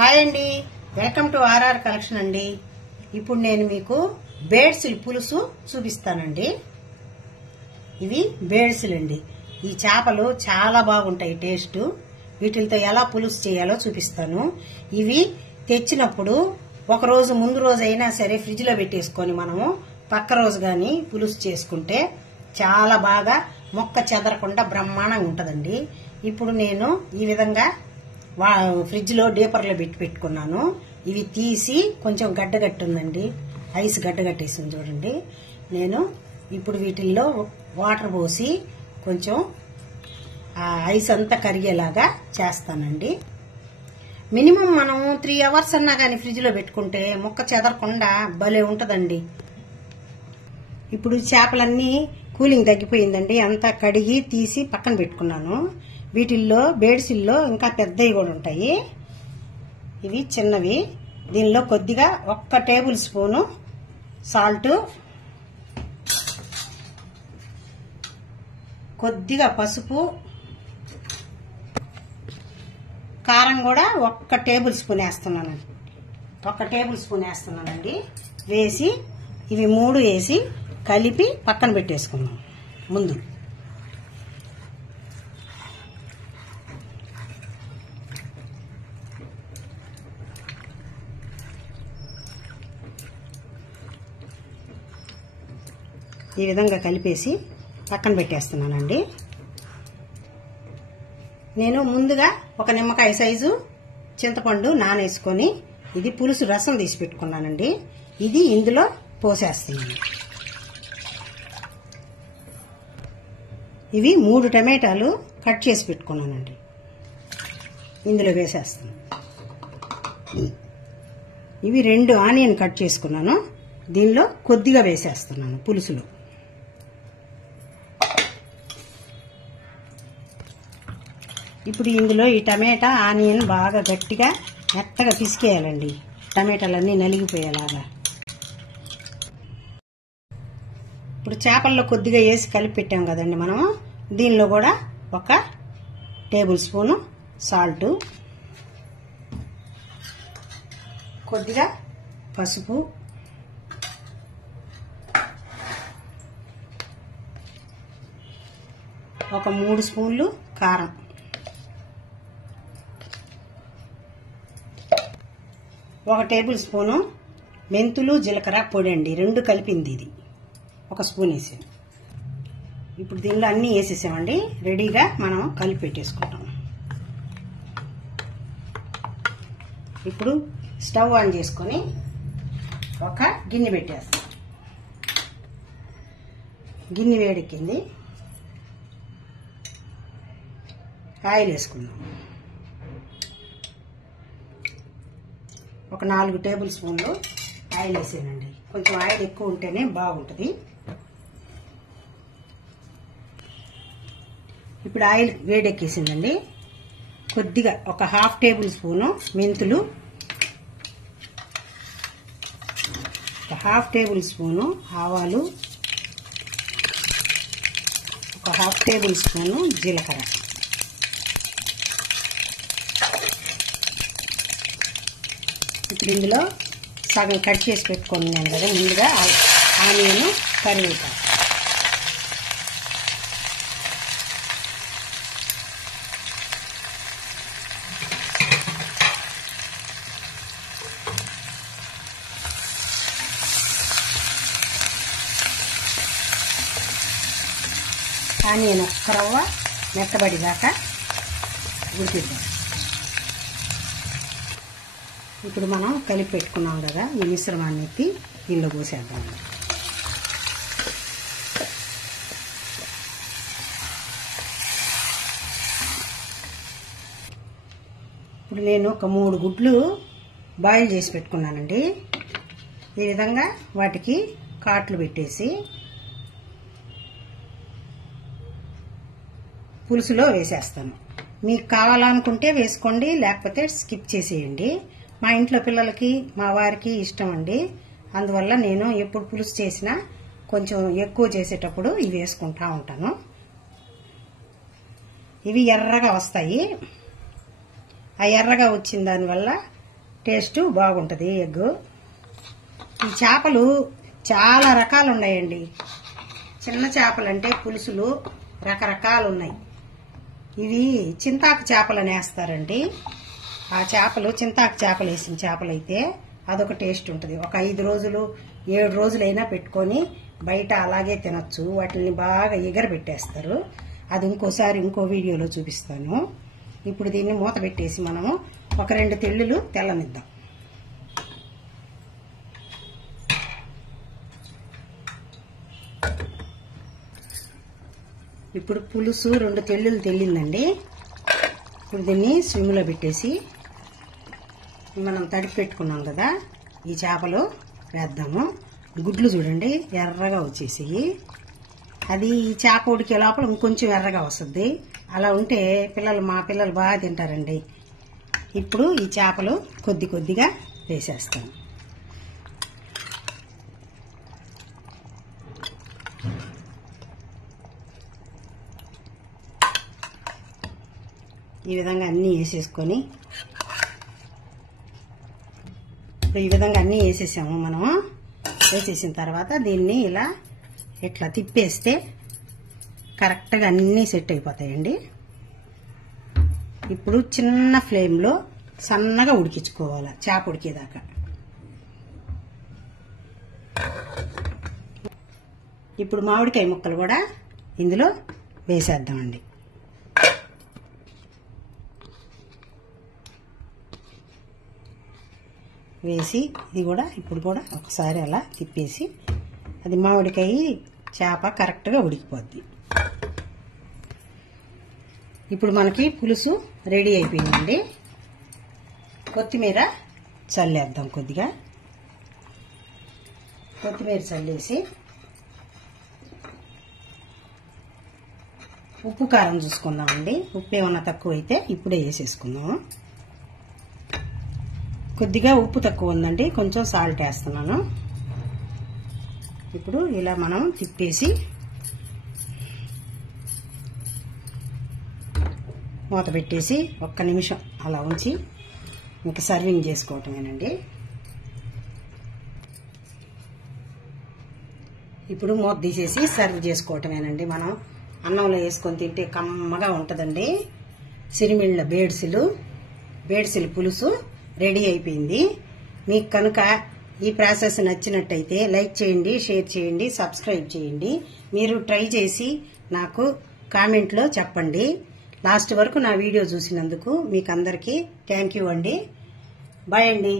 Hi అండి, welcome to RR collection అండి. ఇప్పుడు నేను మీకు బేడ్సిల్ పులుసు చూపిస్తానండి. ఇవి బేడ్సిల్ అండి. ఈ చేపలు చాలా బాగుంటాయి టేస్ట్. వీటితో ఎలా పులుసు చేయాలో చూపిస్తాను. ఇవి తెచ్చినప్పుడు ఒక రోజు ముందు రోజు అయినా సరే ఫ్రిడ్జ్ లో పెట్టేసుకొని మనము పక్క రోజు గాని పులుసు చేసుకుంటే చాలా బాగా మొక్క చెదరకుండా బ్రహ్మాండంగా ఉంటదండి. ఇప్పుడు నేను ఈ విధంగా ఫ్రిడ్జ్ లో డీపర్ లో పెట్టుకున్నాను. ఇవి తీసి కొంచెం గడ్డగట్టుందండి, ఐస్ గడ్డగట్టేసింది చూడండి. నేను ఇప్పుడు వీటిల్లో వాటర్ పోసి కొంచెం ఆ ఐస్ అంతా కరిగేలాగా చేస్తానండి. మినిమం మనం 3 అవర్స్ అన్నా కానీ ఫ్రిడ్జ్ లో పెట్టుకుంటే మొక్క చెదరకుండా భలే ఉంటదండి. ఇప్పుడు చేపలన్నీ కూలింగ్ తగ్గిపోయిందండి, అంతా కడిగి తీసి పక్కన పెట్టుకున్నాను. వీటిల్లో బేడ్సిల్లో ఇంకా పెద్దవి కూడా ఉంటాయి. ఇవి చిన్నవి. దీనిలో కొద్దిగా 1 టేబుల్ స్పూను సాల్ట్, కొద్దిగా పసుపు, కారం కూడా 1 టేబుల్ స్పూన్ వేస్తున్నాను. 1 టేబుల్ స్పూన్ వేస్తున్నానండి. వేసి ఇవి 3 వేసి కలిపి పక్కన పెట్టేసుకున్నాం. ముందు ఈ విధంగా కలిపేసి పక్కన పెట్టేస్తున్నానండి. నేను ముందుగా 1 నిమ్మకాయ సైజు చింతపండు నానేసుకొని ఇది పులుసు రసం తీసి పెట్టుకున్నానండి. ఇది ఇందులో పోసేస్తున్నాను. ఇవి 3 టమాటాలు కట్ చేసి పెట్టుకున్నానండి, ఇందులో వేసేస్తాను. ఇవి 2 ఆనియన్ కట్ చేసుకున్నాను, దీనిలో కొద్దిగా వేసేస్తున్నాను పులుసులో. ఇప్పుడు ఇందులో ఈ టమాటా ఆనియన్ బాగా గట్టిగా మెత్తగా పిసికేయాలండి, టమాటాలన్నీ నలిగిపోయేలాగా. ఇప్పుడు చేపల్లో కొద్దిగా వేసి కలిపి పెట్టాం కదండి మనం. దీనిలో కూడా 1 టేబుల్ స్పూను సాల్ట్, కొద్దిగా పసుపు, ఒక 3 స్పూన్లు కారం, ఒక టేబుల్ స్పూను మెంతులు జీలకర్ర పొడి అండి, 2 కలిపింది. ఇది 1 స్పూన్ వేసాను. ఇప్పుడు దీనిలో అన్నీ వేసేసామండి, రెడీగా మనం కలిపి పెట్టేసుకుంటాం. ఇప్పుడు స్టవ్ ఆన్ చేసుకొని ఒక గిన్నె పెట్టేస్తాం. గిన్నె వేడెక్కింది, ఆయిల్ వేసుకుందాం. ఒక 4 టేబుల్ స్పూన్లు ఆయిల్ వేసానండి. కొంచెం ఆయిల్ ఎక్కువ ఉంటేనే బాగుంటుంది. ఇప్పుడు ఆయిల్ వేడెక్కేసిందండి. కొద్దిగా ఒక 1/2 టేబుల్ స్పూను మెంతులు, ఒక 1/2 టేబుల్ స్పూను ఆవాలు, ఒక 1/2 టేబుల్ స్పూను జీలకర్ర, ఇప్పుడు ఇందులో సగం కట్ చేసి పెట్టుకున్నాను కదా ముందుగా ఆనియన్, కరివేపాకు. ఆనియన్ ఒక్క రవ్వ మెత్తబడిదాకా ఉడికిద్దాం. ఇప్పుడు మనం కలిపి పెట్టుకున్నాం కదా ఈ మిశ్రమాన్ని ఎత్తి దీనిలో పోసేద్దాం. ఇప్పుడు నేను ఒక 3 గుడ్లు బాయిల్ చేసి పెట్టుకున్నానండి. ఈ విధంగా వాటికి కాట్లు పెట్టేసి పులుసులో వేసేస్తాను. మీకు కావాలనుకుంటే వేసుకోండి, లేకపోతే స్కిప్ చేసేయండి. మా ఇంట్లో పిల్లలకి మా వారికి ఇష్టం అండి, అందువల్ల నేను ఎప్పుడు పులుసు చేసినా కొంచెం ఎక్కువ చేసేటప్పుడు ఇవి వేసుకుంటా ఉంటాను. ఇవి ఎర్రగా వస్తాయి. ఆ ఎర్రగా వచ్చిన దానివల్ల టేస్ట్ బాగుంటుంది ఎగ్. ఈ చేపలు చాలా రకాలు ఉన్నాయండి. చిన్న చేపలంటే పులుసులు రకరకాలు ఉన్నాయి. ఇవి చింతాకు చేపలు వేస్తారండి. ఆ చేపలు చింతాకు చేపలు వేసిన చేపలు అయితే అదొక టేస్ట్ ఉంటుంది. ఒక 5 రోజులు 7 రోజులైనా పెట్టుకొని బయట అలాగే తినొచ్చు. వాటిని బాగా ఎగరబెట్టేస్తారు. అది ఇంకోసారి ఇంకో వీడియోలో చూపిస్తాను. ఇప్పుడు దీన్ని మూత పెట్టేసి మనము ఒక 2 తెళ్ళులు తెల్లనిద్దాం. ఇప్పుడు పులుసు 2 తెళ్ళులు తెల్లిందండి. ఇప్పుడు దీన్ని స్విమ్లో పెట్టేసి మనం తడిపి పెట్టుకున్నాం కదా, ఈ చేపలు వేద్దాము. గుడ్లు చూడండి ఎర్రగా వచ్చేసి, అది ఈ చేప ఉడికే లోపల ఇంకొంచెం ఎర్రగా వస్తుంది. అలా ఉంటే మా పిల్లలు బాగా తింటారండి. ఇప్పుడు ఈ చేపలు కొద్ది కొద్దిగా వేసేస్తాను. ఈ విధంగా అన్నీ వేసేసుకొని, ఈ విధంగా అన్నీ వేసేసాము. మనము వేసేసిన తర్వాత దీన్ని ఇట్లా తిప్పేస్తే కరెక్ట్గా అన్నీ సెట్ అయిపోతాయండి. ఇప్పుడు చిన్న ఫ్లేమ్లో సన్నగా ఉడికించుకోవాలి చేప ఉడికేదాకా. ఇప్పుడు మామిడికాయ ముక్కలు కూడా ఇందులో వేసేద్దామండి. వేసి ఇది కూడా ఇప్పుడు కూడా ఒకసారి అలా తిప్పేసి, అది మామిడికాయ చేప కరెక్ట్గా ఉడికిపోద్ది. ఇప్పుడు మనకి పులుసు రెడీ అయిపోయిందండి. కొత్తిమీర చల్లేద్దాం. కొద్దిగా కొత్తిమీర చల్లేసి ఉప్పు కారం చూసుకుందామండి. ఉప్పు ఏమన్నా తక్కువైతే ఇప్పుడే వేసేసుకుందాము. కొద్దిగా ఉప్పు తక్కువ ఉందండి, కొంచెం సాల్ట్ వేస్తున్నాను. ఇప్పుడు ఇలా మనం తిప్పేసి మూత పెట్టేసి 1 నిమిషం అలా ఉంచి ఇంకా సర్వింగ్ చేసుకోవటమేనండి. ఇప్పుడు మూత తీసేసి సర్వ్ చేసుకోవటమేనండి. మనం అన్నంలో వేసుకొని తింటే కమ్మగా ఉంటుందండి. సిరిమిళ్ళ బేడ్సిలు పులుసు రెడీ అయిపోయింది. మీకు కనుక ఈ ప్రాసెస్ నచ్చినట్టయితే లైక్ చేయండి, షేర్ చేయండి, సబ్స్క్రైబ్ చేయండి. మీరు ట్రై చేసి నాకు కామెంట్లో చెప్పండి. లాస్ట్ వరకు నా వీడియో చూసినందుకు మీకు అందరికీ థ్యాంక్ యూ అండి. బాయ్ అండి.